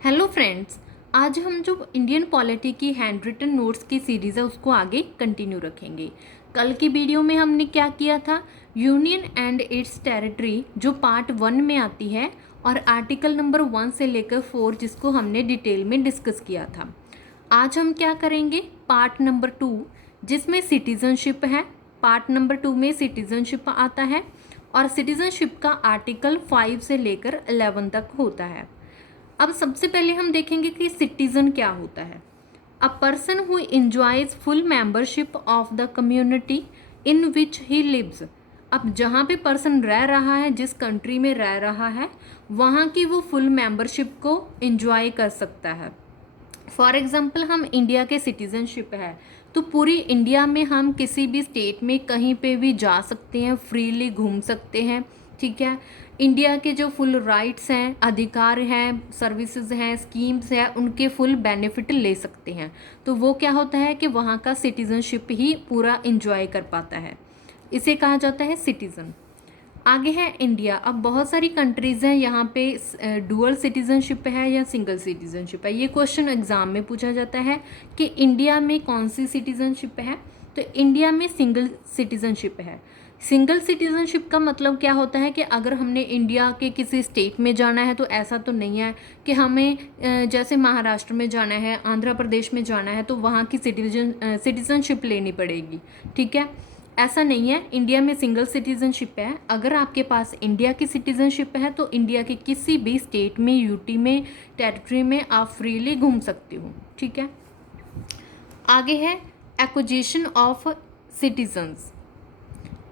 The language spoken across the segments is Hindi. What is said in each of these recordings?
Hello friends. आज हम जो इंडियन पॉलिटी की हैंड रिटन नोट्स की सीरीज़ है उसको आगे कंटिन्यू रखेंगे। कल की वीडियो में हमने क्या किया था, यूनियन एंड इट्स टेरिटरी जो पार्ट 1 में आती है और आर्टिकल नंबर 1 से लेकर 4 जिसको हमने डिटेल में डिस्कस किया था। आज हम क्या करेंगे, पार्ट नंबर 2 जिसमें सिटीजनशिप है। पार्ट नंबर 2 में सिटीजनशिप आता है और सिटीजनशिप का आर्टिकल 5 से लेकर 11 तक होता है। अब सबसे पहले हम देखेंगे कि सिटीजन क्या होता है। A person who enjoys full membership of the community in which he lives. अब जहाँ पे पर्सन रह रहा है, जिस कंट्री में रह रहा है, वहाँ की वो फुल मेंबरशिप को इंजॉय कर सकता है। फॉर एग्जाम्पल हम इंडिया के सिटीजनशिप है तो पूरी इंडिया में हम किसी भी स्टेट में कहीं पे भी जा सकते हैं, फ्रीली घूम सकते हैं। ठीक है, इंडिया के जो फुल राइट्स हैं, अधिकार हैं, सर्विसेज हैं, स्कीम्स हैं, उनके फुल बेनिफिट ले सकते हैं। तो वो क्या होता है कि वहाँ का सिटीजनशिप ही पूरा इंजॉय कर पाता है, इसे कहा जाता है सिटीजन। आगे है इंडिया। अब बहुत सारी कंट्रीज़ हैं, यहाँ पे डुअल सिटीजनशिप है या सिंगल सिटीजनशिप है। ये क्वेश्चन एग्जाम में पूछा जाता है कि इंडिया में कौन सी सिटीजनशिप है। तो इंडिया में सिंगल सिटीजनशिप है। सिंगल सिटीजनशिप का मतलब क्या होता है कि अगर हमने इंडिया के किसी स्टेट में जाना है तो ऐसा तो नहीं है कि हमें जैसे महाराष्ट्र में जाना है, आंध्र प्रदेश में जाना है तो वहाँ की सिटीजनशिप लेनी पड़ेगी। ठीक है, ऐसा नहीं है। इंडिया में सिंगल सिटीजनशिप है। अगर आपके पास इंडिया की सिटीजनशिप है तो इंडिया के किसी भी स्टेट में, यूटी में, टेरिटरी में आप फ्रीली घूम सकते हो। ठीक है, आगे है एक्विजिशन ऑफ सिटीजन्स।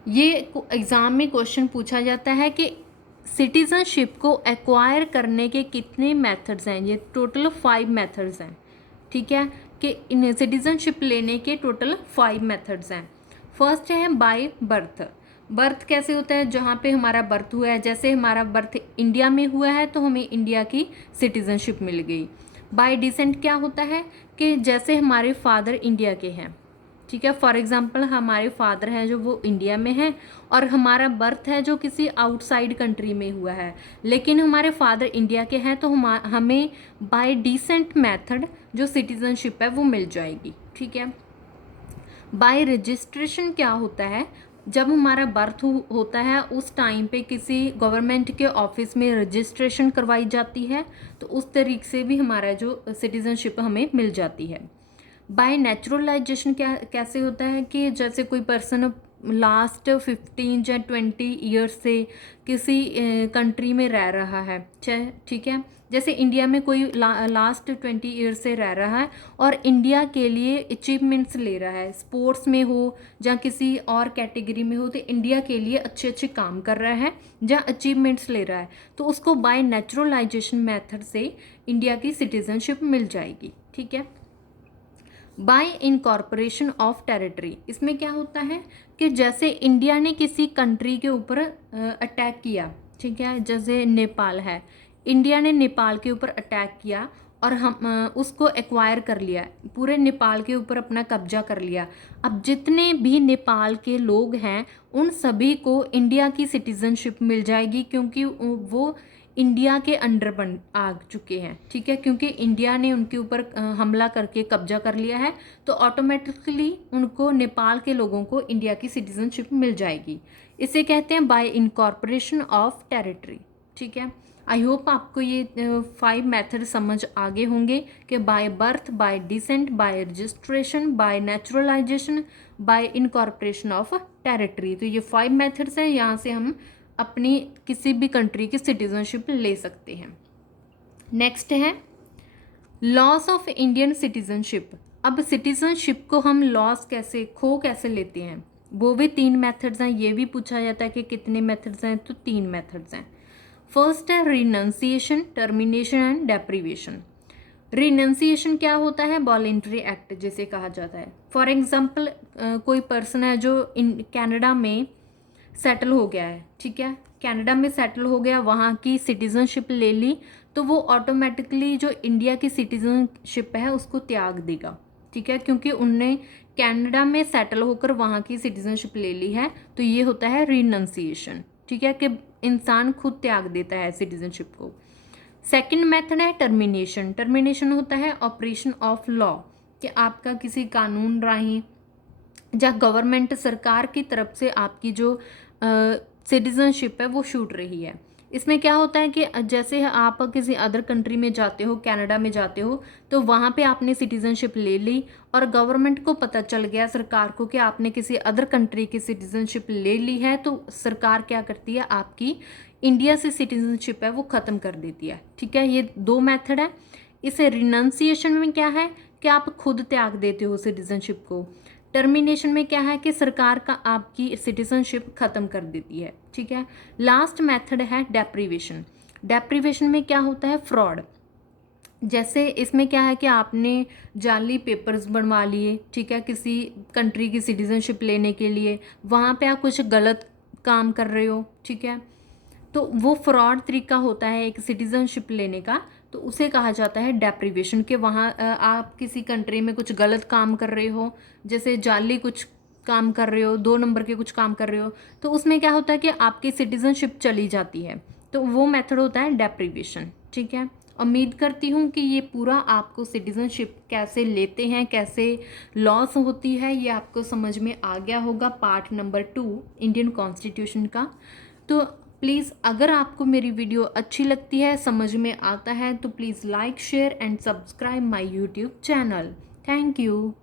ये एग्ज़ाम में क्वेश्चन पूछा जाता है कि सिटीजनशिप को एक्वायर करने के कितने मेथड्स हैं। ये टोटल 5 मेथड्स हैं। ठीक है, कि इन सिटीजनशिप लेने के टोटल 5 मेथड्स हैं। फर्स्ट है बाय बर्थ। बर्थ कैसे होता है, जहाँ पे हमारा बर्थ हुआ है, जैसे हमारा बर्थ इंडिया में हुआ है तो हमें इंडिया की सिटीजनशिप मिल गई। बाय डिसेंट क्या होता है कि जैसे हमारे फादर इंडिया के हैं। ठीक है, फॉर एग्जांपल हमारे फादर हैं जो वो इंडिया में हैं और हमारा बर्थ है जो किसी आउटसाइड कंट्री में हुआ है, लेकिन हमारे फादर इंडिया के हैं तो हमें बाय डिसेंट मेथड जो सिटीजनशिप है वो मिल जाएगी। ठीक है, बाय रजिस्ट्रेशन क्या होता है, जब हमारा बर्थ होता है उस टाइम पे किसी गवर्नमेंट के ऑफिस में रजिस्ट्रेशन करवाई जाती है तो उस तरीके से भी हमारा जो सिटीजनशिप हमें मिल जाती है। बाय नेचुरलाइजेशन क्या कैसे होता है कि जैसे कोई पर्सन लास्ट 15 या 20 ईयर्स से किसी कंट्री में रह रहा है। ठीक है, जैसे इंडिया में कोई लास्ट 20 ईयर्स से रह रहा है और इंडिया के लिए अचीवमेंट्स ले रहा है, स्पोर्ट्स में हो या किसी और कैटेगरी में हो, तो इंडिया के लिए अच्छे अच्छे काम कर रहा है या अचीवमेंट्स ले रहा है, तो उसको बाय नेचुरलाइजेशन मेथड से इंडिया की सिटीजनशिप मिल जाएगी। ठीक है, बाय इनकॉर्पोरेशन ऑफ टेरिटरी। इसमें क्या होता है कि जैसे इंडिया ने किसी कंट्री के ऊपर अटैक किया। ठीक है, जैसे नेपाल है, इंडिया ने नेपाल के ऊपर अटैक किया और हम उसको एक्वायर कर लिया, पूरे नेपाल के ऊपर अपना कब्जा कर लिया। अब जितने भी नेपाल के लोग हैं उन सभी को इंडिया की सिटीजनशिप मिल जाएगी क्योंकि वो इंडिया के अंडर बन आ चुके हैं। ठीक है, क्योंकि इंडिया ने उनके ऊपर हमला करके कब्जा कर लिया है तो ऑटोमेटिकली उनको, नेपाल के लोगों को इंडिया की सिटीजनशिप मिल जाएगी। इसे कहते हैं बाय इनकॉर्पोरेशन ऑफ टेरिटरी। ठीक है, आई होप आपको ये 5 मेथड समझ आगे होंगे कि by birth, bye decent, bye registration, bye naturalisation, bye incorporation of territory. तो ये 5 मेथड्स हैं, यहाँ से हम अपनी किसी भी कंट्री की सिटीजनशिप ले सकते हैं। नेक्स्ट है लॉस ऑफ इंडियन सिटीजनशिप। अब सिटीजनशिप को हम लॉस कैसे लेते हैं, वो भी 3 मेथड्स हैं। ये भी पूछा जाता है कि कितने मेथड्स हैं, तो 3 मेथड्स हैं। फर्स्ट है renunciation, termination and deprivation. Renunciation क्या होता है, वॉलेंट्री एक्ट जिसे कहा जाता है। फॉर एग्जाम्पल कोई पर्सन है जो कनाडा में सेटल हो गया है। ठीक है, कनाडा में सेटल हो गया, वहाँ की सिटीजनशिप ले ली, तो वो ऑटोमेटिकली जो इंडिया की सिटीजनशिप है उसको त्याग देगा। ठीक है, क्योंकि उनने कनाडा में सेटल होकर वहाँ की सिटीजनशिप ले ली है, तो ये होता है रिनंसिएशन। ठीक है, कि इंसान खुद त्याग देता है सिटीजनशिप को। सेकंड मेथड है टर्मिनेशन। टर्मिनेशन होता है ऑपरेशन ऑफ लॉ, कि आपका किसी कानून राही या गवर्नमेंट सरकार की तरफ से आपकी जो सिटीजनशिप है वो छूट रही है। इसमें क्या होता है कि जैसे आप किसी अदर कंट्री में जाते हो, कनाडा में जाते हो, तो वहाँ पे आपने सिटीजनशिप ले ली और गवर्नमेंट को पता चल गया, सरकार को, कि आपने किसी अदर कंट्री की सिटीजनशिप ले ली है, तो सरकार क्या करती है, आपकी इंडिया से सिटीजनशिप है वो ख़त्म कर देती है। ठीक है, ये दो मेथड है। इसे रिनंसिएशन में क्या है कि आप खुद त्याग देते हो सिटीजनशिप को। टर्मिनेशन में क्या है कि सरकार का आपकी सिटीजनशिप ख़त्म कर देती है। ठीक है, लास्ट मेथड है डेप्रीवेशन। डेप्रीवेशन में क्या होता है, फ्रॉड। जैसे इसमें क्या है कि आपने जाली पेपर्स बनवा लिए, ठीक है, किसी कंट्री की सिटीजनशिप लेने के लिए, वहाँ पे आप कुछ गलत काम कर रहे हो, ठीक है, तो वो फ्रॉड तरीका होता है एक सिटीजनशिप लेने का, तो उसे कहा जाता है डेप्रीवेशन। के वहाँ आप किसी कंट्री में कुछ गलत काम कर रहे हो, जैसे जाली कुछ काम कर रहे हो, 2 नंबर के कुछ काम कर रहे हो, तो उसमें क्या होता है कि आपकी सिटीजनशिप चली जाती है, तो वो मेथड होता है डेप्रीवेशन। ठीक है, उम्मीद करती हूँ कि ये पूरा आपको सिटीजनशिप कैसे लेते हैं, कैसे लॉस होती है, ये आपको समझ में आ गया होगा पार्ट नंबर 2 इंडियन कॉन्स्टिट्यूशन का। तो प्लीज़ अगर आपको मेरी वीडियो अच्छी लगती है, समझ में आता है, तो please like share and subscribe my YouTube channel. Thank you.